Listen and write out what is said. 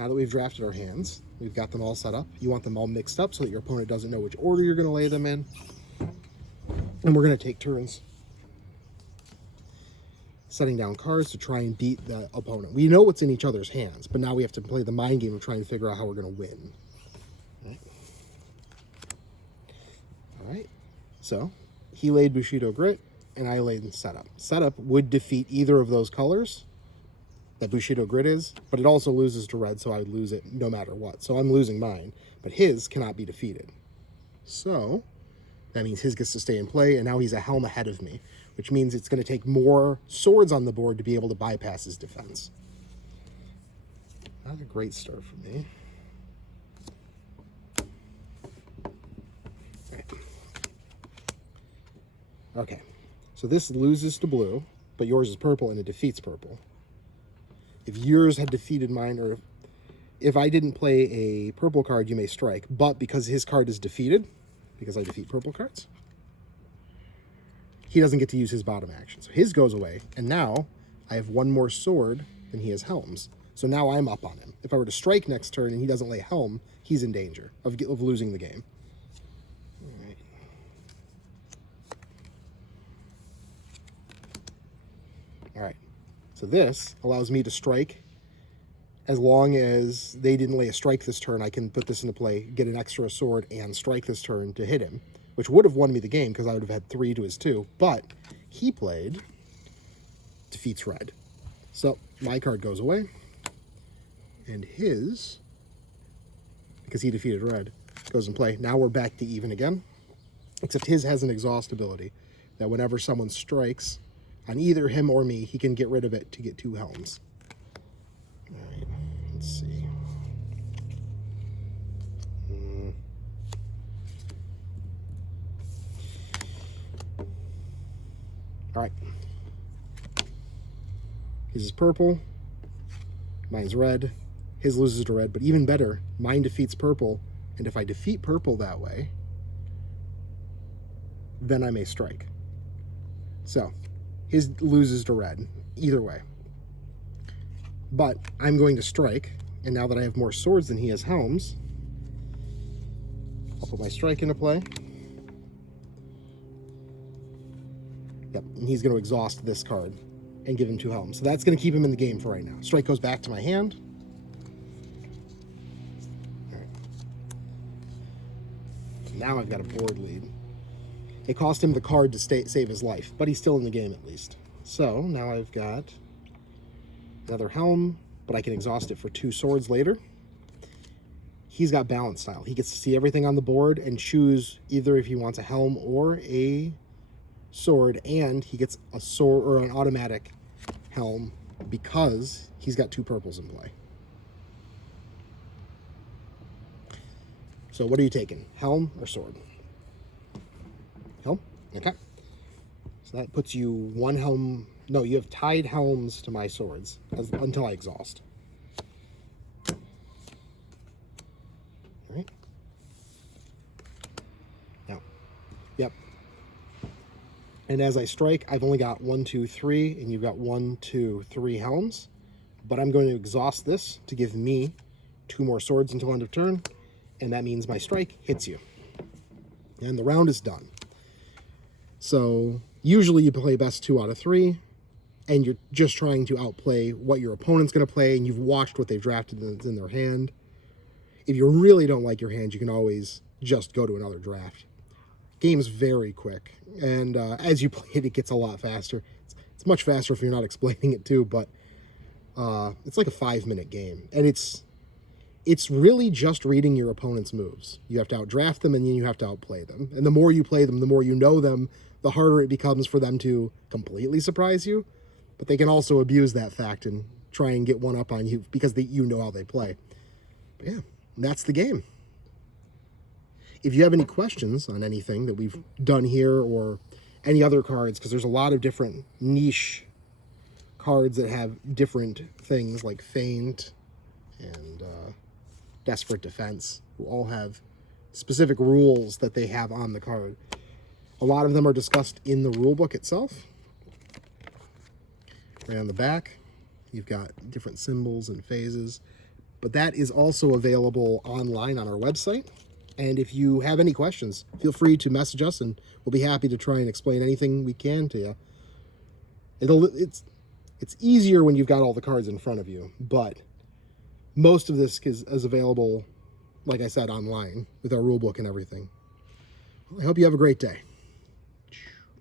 Now that we've drafted our hands, we've got them all set up. You want them all mixed up so that your opponent doesn't know which order you're going to lay them in. And we're going to take turns setting down cards to try and beat the opponent. We know what's in each other's hands, but now we have to play the mind game of trying to figure out how we're going to win. All right. So he laid Bushido Grit, and I laid Setup. Setup would defeat either of those colors that Bushido Grit is, but it also loses to red, so I would lose it no matter what. So I'm losing mine, but his cannot be defeated. So that means his gets to stay in play, and now he's a helm ahead of me, which means it's going to take more swords on the board to be able to bypass his defense. Not a great start for me. Okay, so this loses to blue, but yours is purple and it defeats purple. If yours had defeated mine, or if I didn't play a purple card, you may strike. But because his card is defeated, because I defeat purple cards, he doesn't get to use his bottom action. So his goes away, and now I have one more sword than he has helms. So now I'm up on him. If I were to strike next turn and he doesn't lay helm, he's in danger of losing the game. All right. All right, so this allows me to strike. As long as they didn't lay a strike this turn, I can put this into play, get an extra sword, and strike this turn to hit him, which would have won me the game because I would have had 3 to his 2, but he played defeats red. So my card goes away, and his, because he defeated red, goes in play. Now we're back to even again, except his has an exhaust ability that whenever someone strikes on either him or me, he can get rid of it to get 2 helms. All right, let's see. All right. His is purple. Mine's red. His loses to red, but even better, mine defeats purple. And if I defeat purple that way, then I may strike. So his loses to red, either way. But I'm going to strike, and now that I have more swords than he has helms, I'll put my strike into play. Yep, and he's going to exhaust this card and give him 2 helms. So that's going to keep him in the game for right now. Strike goes back to my hand. All right. Now I've got a board lead. It cost him the card to save his life, but he's still in the game at least. So now I've got another helm, but I can exhaust it for 2 swords later. He's got balance style. He gets to see everything on the board and choose either if he wants a helm or a sword, and he gets a sword or an automatic helm because he's got 2 purples in play. So what are you taking? Helm or sword? Helm? Okay. So that puts you 1 helm. No, you have tied helms to my swords until I exhaust. All right. Now, yep. And as I strike, I've only got 1, 2, 3, and you've got 1, 2, 3 helms. But I'm going to exhaust this to give me 2 more swords until end of turn, and that means my strike hits you. And the round is done. So usually you play best 2 out of 3, and you're just trying to outplay what your opponent's going to play, and you've watched what they've drafted in their hand. If you really don't like your hand, you can always just go to another draft. Game's very quick, and as you play it, it gets a lot faster. It's much faster if you're not explaining it too, but it's like a 5-minute game, and it's really just reading your opponent's moves. You have to outdraft them, and then you have to outplay them. And the more you play them, the more you know them, the harder it becomes for them to completely surprise you. But they can also abuse that fact and try and get one up on you because you know how they play. But yeah, that's the game. If you have any questions on anything that we've done here or any other cards, because there's a lot of different niche cards that have different things like Feint and Desperate Defense, who all have specific rules that they have on the card. A lot of them are discussed in the rule book itself. Right on the back, you've got different symbols and phases. But that is also available online on our website. And if you have any questions, feel free to message us, and we'll be happy to try and explain anything we can to you. It's easier when you've got all the cards in front of you, but most of this is available, like I said, online with our rule book and everything. I hope you have a great day.